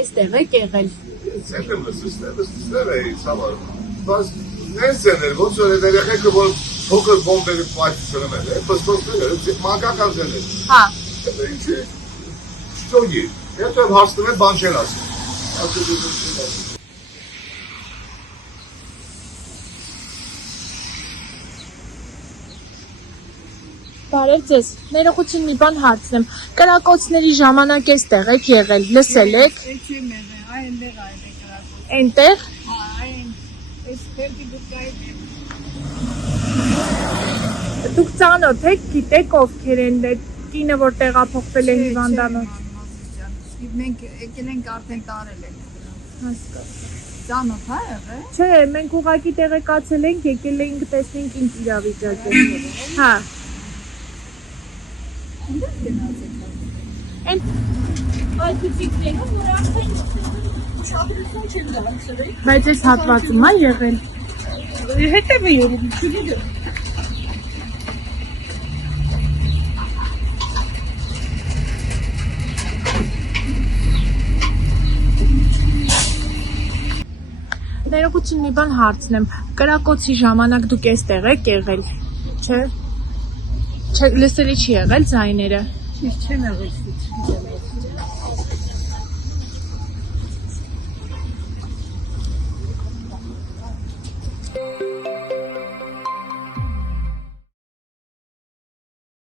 էստեղ եք եղել։ Ցեփեմ լսել էի սավար։ Բայց նենցեն էր ոնց որ այդ երեխեքը որ փոքր բոմբերի պայթուցնում են, պստոցներ էր, մանկական ձեներ։ Հա։ Ինչի՞ ստոգի։ Հետո հասնում է բան չեն ասում։ Բարև ձեզ, ներողություն մի բան հարցնեմ, կրակոցների ժամանակ էստեղ եք եղել, լսել եք։ Չեմ եղել, այնտեղ կրակոց։ Այնտեղ։ Հա, այն էս ֆերդի դուկայի Դուք ծանոթ եք, գիտեք ովքեր են կինը, որ տեղափոխվել է հիվանդանոց։ Մենք եկել ենք արդեն տարել ենք։ Հասկացա։ Ծանոթ հա եղել։ Չէ, մենք ուղղակի տեղեկացել ենք, եկել էինք տեսնենք ինչ իրավիճակ է։ Հա։ Բայց այս հատվածում է եղել։ Հետևը երևի չգիտեմ։ Ներողություն մի բան հարցնեմ, կրակոցի ժամանակ դուք էստեղ եք եղել, չէ՞։ Լսելի չի եղել ձայները։ Չեմ եղել։